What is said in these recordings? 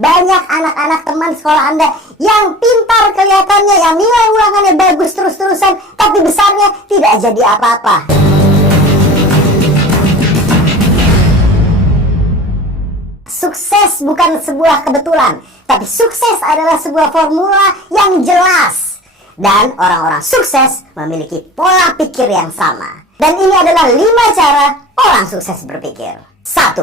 banyak anak-anak teman sekolah Anda yang pintar kelihatannya, yang nilai ulangannya bagus terus-terusan, tapi besarnya tidak jadi apa-apa. Sukses bukan sebuah kebetulan, tapi sukses adalah sebuah formula yang jelas. Dan orang-orang sukses memiliki pola pikir yang sama. Dan ini adalah 5 cara orang sukses berpikir. 1.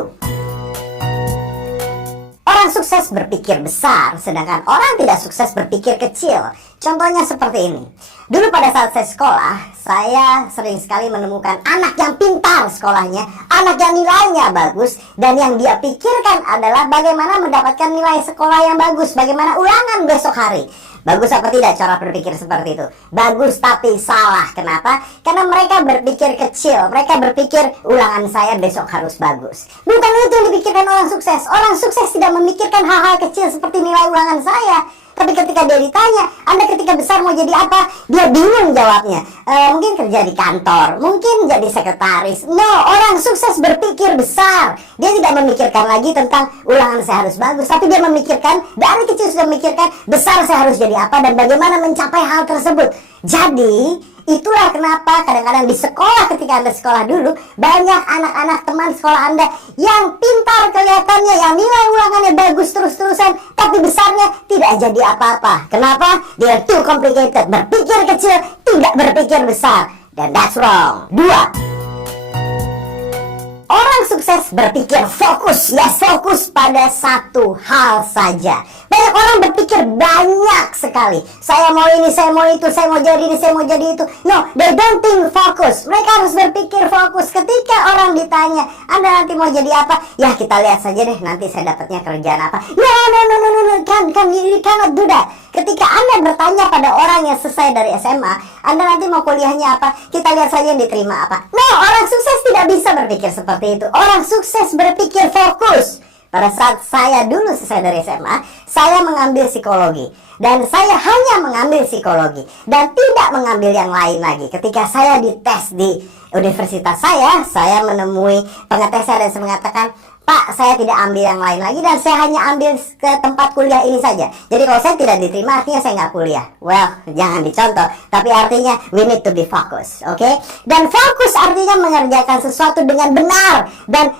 Orang sukses berpikir besar, sedangkan orang tidak sukses berpikir kecil. Contohnya seperti ini. Dulu pada saat saya sekolah, saya sering sekali menemukan anak yang pintar sekolahnya, anak yang nilainya bagus, dan yang dia pikirkan adalah bagaimana mendapatkan nilai sekolah yang bagus, bagaimana ulangan besok hari. Bagus apa tidak cara berpikir seperti itu? Bagus tapi salah. Kenapa? Karena mereka berpikir kecil. Mereka berpikir ulangan saya besok harus bagus. Bukan itu yang dipikirkan orang sukses. Orang sukses tidak memikirkan hal-hal kecil seperti nilai ulangan saya. Tapi ketika dia ditanya, Anda ketika besar mau jadi apa? Dia bingung jawabnya. Mungkin kerja di kantor, mungkin jadi sekretaris. No, orang sukses berpikir besar. Dia tidak memikirkan lagi tentang ulangan saya harus bagus, tapi dia memikirkan, dari kecil sudah memikirkan besar saya harus jadi apa dan bagaimana mencapai hal tersebut. Jadi itulah kenapa kadang-kadang di sekolah, ketika Anda sekolah dulu, banyak anak-anak teman sekolah Anda yang pintar kelihatannya, yang nilai ulangannya bagus terus-terusan, tapi besarnya tidak jadi apa-apa. Kenapa? Dia too complicated. Berpikir kecil, tidak berpikir besar. Dan that's wrong. 2. Orang sukses berpikir fokus, ya fokus pada satu hal saja. Banyak orang berpikir banyak sekali. Saya mau ini, saya mau itu, saya mau jadi ini, saya mau jadi itu. No, they don't think fokus. Mereka harus berpikir fokus. Ketika orang ditanya, Anda nanti mau jadi apa? Ya kita lihat saja deh, nanti saya dapatnya kerjaan apa. No, you cannot do that. Ketika Anda bertanya pada orang yang selesai dari SMA, Anda nanti mau kuliahnya apa? Kita lihat saja yang diterima apa. No, orang sukses tidak bisa berpikir seperti itu. Orang sukses berpikir fokus. Pada saat saya dulu selesai dari SMA, saya mengambil psikologi. Dan saya hanya mengambil psikologi dan tidak mengambil yang lain lagi. Ketika saya dites di universitas saya menemui pengetesnya dan saya mengatakan, Pak, saya tidak ambil yang lain lagi dan saya hanya ambil ke tempat kuliah ini saja. Jadi kalau saya tidak diterima artinya saya nggak kuliah. Well, jangan dicontoh, tapi artinya we need to be focused, oke? Dan fokus artinya mengerjakan sesuatu dengan benar dan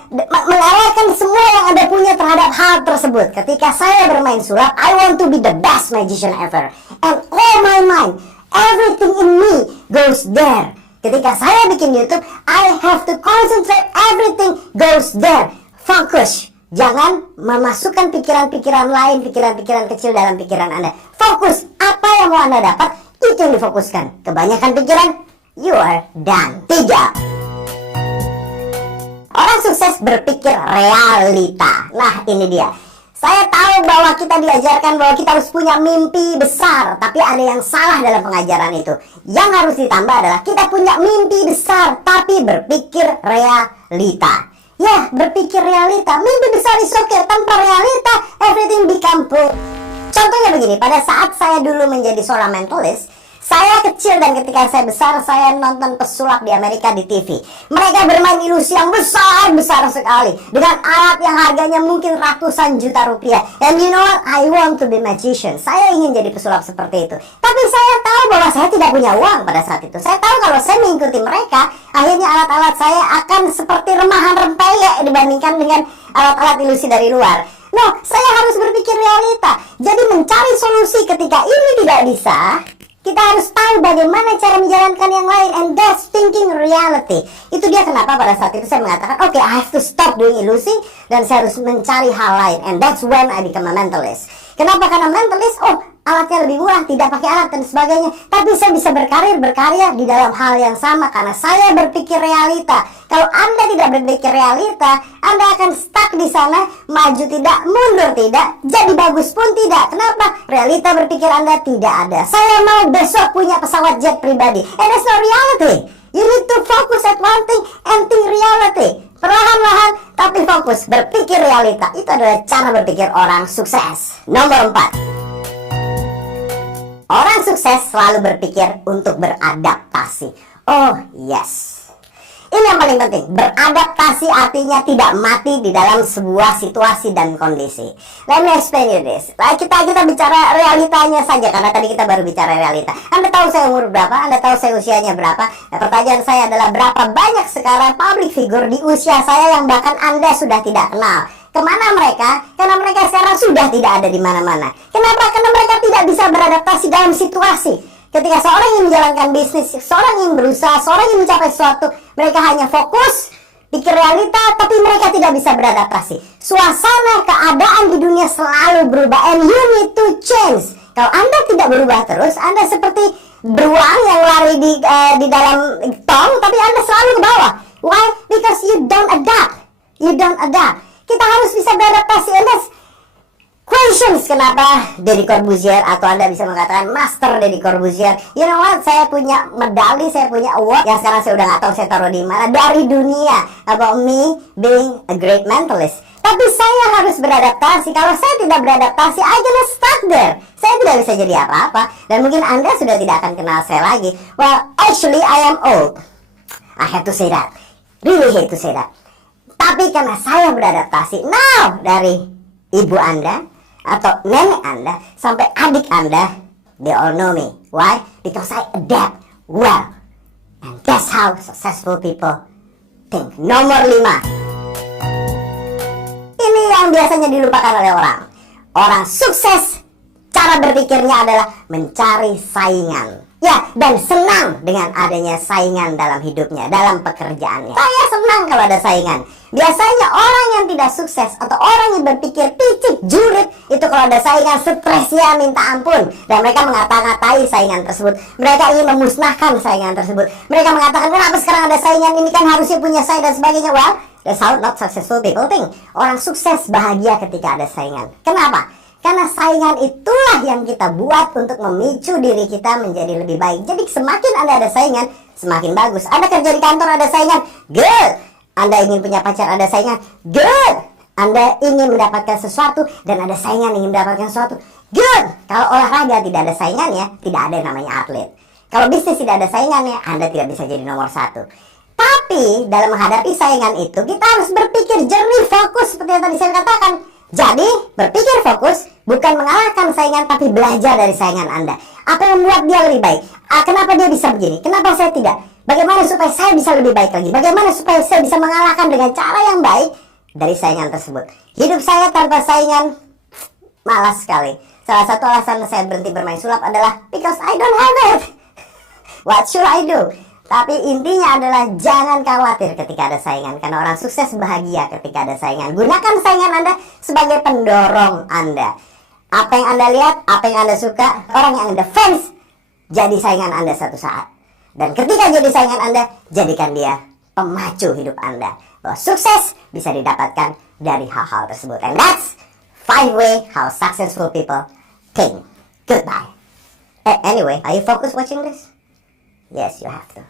mengarahkan semua yang Anda punya terhadap hal tersebut. Ketika saya bermain sulap, I want to be the best magician ever. And all my mind, everything in me goes there. Ketika saya bikin YouTube, I have to concentrate, everything goes there. Fokus, jangan memasukkan pikiran-pikiran lain, pikiran-pikiran kecil dalam pikiran Anda. Fokus, apa yang mau Anda dapat, itu yang difokuskan. Kebanyakan pikiran, you are done. 3. Orang sukses berpikir realita. Nah, ini dia. Saya tahu bahwa kita diajarkan bahwa kita harus punya mimpi besar, tapi ada yang salah dalam pengajaran itu. Yang harus ditambah adalah kita punya mimpi besar, tapi berpikir realita. Ya, berpikir realita. Mimpi besar is okay. Tanpa realita, everything become poor. Contohnya begini, pada saat saya dulu menjadi seorang mentalist, saya kecil dan ketika saya besar, saya nonton pesulap di Amerika di TV. Mereka bermain ilusi yang besar sekali, dengan alat yang harganya mungkin ratusan juta rupiah. And you know what? I want to be magician. Saya ingin jadi pesulap seperti itu. Tapi saya tahu bahwa saya tidak punya uang pada saat itu. Saya tahu kalau saya mengikuti mereka, akhirnya alat-alat saya akan seperti remahan rempeyek dibandingkan dengan alat-alat ilusi dari luar. No, saya harus berpikir realita. Jadi mencari solusi ketika ini tidak bisa, kita harus tahu bagaimana cara menjalankan yang lain, and that's thinking reality. Itu dia kenapa pada saat itu saya mengatakan, okay, I have to stop doing ilusi dan saya harus mencari hal lain, and that's when I become a mentalist. Kenapa? Karena mentalist, alatnya lebih murah, tidak pakai alat dan sebagainya. Tapi saya bisa berkarya di dalam hal yang sama karena saya berpikir realita. Kalau Anda tidak berpikir realita, Anda akan stuck di sana, maju tidak, mundur tidak, jadi bagus pun tidak. Kenapa? Realita berpikir Anda tidak ada. Saya mau besok punya pesawat jet pribadi, and that's not reality. You need to focus at one thing and think reality. Perlahan-lahan tapi fokus, berpikir realita. Itu adalah cara berpikir orang sukses. Nomor 4. Orang sukses selalu berpikir untuk beradaptasi. Oh yes. Ini yang paling penting. Beradaptasi artinya tidak mati di dalam sebuah situasi dan kondisi. Let me explain you this. Kita bicara realitanya saja, karena tadi kita baru bicara realita. Anda tahu saya umur berapa? Anda tahu saya usianya berapa? Nah, pertanyaan saya adalah berapa banyak sekarang public figure di usia saya yang bahkan Anda sudah tidak kenal. Kemana mereka? Karena mereka sekarang sudah tidak ada di mana-mana. Kenapa? Karena mereka tidak bisa beradaptasi dalam situasi. Ketika seorang yang menjalankan bisnis, seorang yang berusaha, seorang yang mencapai sesuatu, mereka hanya fokus, pikir realita, tapi mereka tidak bisa beradaptasi. Suasana, keadaan di dunia selalu berubah, and you need to change. Kalau Anda tidak berubah terus, Anda seperti beruang yang lari di dalam tong, tapi Anda selalu ke bawah. Why? Because you don't adapt. You don't adapt. Kita harus bisa beradaptasi. Anda questions kenapa Deddy Corbuzier, atau Anda bisa mengatakan Master Deddy Corbuzier. You know what? Saya punya medali, saya punya award yang sekarang saya udah nggak tahu saya taruh di mana, dari dunia, about me being a great mentalist. Tapi saya harus beradaptasi. Kalau saya tidak beradaptasi, I gonna stuck there. Saya tidak bisa jadi apa-apa. Dan mungkin Anda sudah tidak akan kenal saya lagi. Well, actually I am old. I have to say that. Really hate to say that. Tapi karena saya beradaptasi, now dari ibu Anda atau nenek Anda sampai adik Anda, they all know me. Why? Because I adapt well. And that's how successful people think. Nomor 5. Ini yang biasanya dilupakan oleh orang. Orang sukses, cara berpikirnya adalah mencari saingan. Ya, dan senang dengan adanya saingan dalam hidupnya, dalam pekerjaannya. Saya senang kalau ada saingan. Biasanya orang yang tidak sukses atau orang yang berpikir picik, jurit, itu kalau ada saingan stresnya minta ampun. Dan mereka mengata-ngatai saingan tersebut. Mereka ingin memusnahkan saingan tersebut. Mereka mengatakan, kenapa sekarang ada saingan, ini kan harusnya punya saya dan sebagainya. Well, that's how not successful people think. Orang sukses bahagia ketika ada saingan. Kenapa? Karena saingan itulah yang kita buat untuk memicu diri kita menjadi lebih baik. Jadi semakin Anda ada saingan, semakin bagus. Anda kerja di kantor ada saingan, good. Anda ingin punya pacar ada saingan, good. Anda ingin mendapatkan sesuatu dan ada saingan ingin mendapatkan sesuatu, good. Kalau olahraga tidak ada saingannya, tidak ada yang namanya atlet. Kalau bisnis tidak ada saingannya, Anda tidak bisa jadi nomor 1. Tapi dalam menghadapi saingan itu, kita harus berpikir jernih, fokus seperti yang tadi saya katakan. Jadi, berpikir fokus, bukan mengalahkan saingan, tapi belajar dari saingan Anda. Apa yang membuat dia lebih baik? Kenapa dia bisa begini? Kenapa saya tidak? Bagaimana supaya saya bisa lebih baik lagi? Bagaimana supaya saya bisa mengalahkan dengan cara yang baik dari saingan tersebut? Hidup saya tanpa saingan, malas sekali. Salah satu alasan saya berhenti bermain sulap adalah because I don't have it. What should I do? Tapi intinya adalah jangan khawatir ketika ada saingan, karena orang sukses bahagia ketika ada saingan. Gunakan saingan Anda sebagai pendorong Anda. Apa yang Anda lihat, apa yang Anda suka, orang yang Anda fans, jadi saingan Anda satu saat. Dan ketika jadi saingan Anda, jadikan dia pemacu hidup Anda. Bahwa sukses bisa didapatkan dari hal-hal tersebut. And that's 5 ways how successful people think. Goodbye. Anyway, are you focused watching this? Yes, you have to.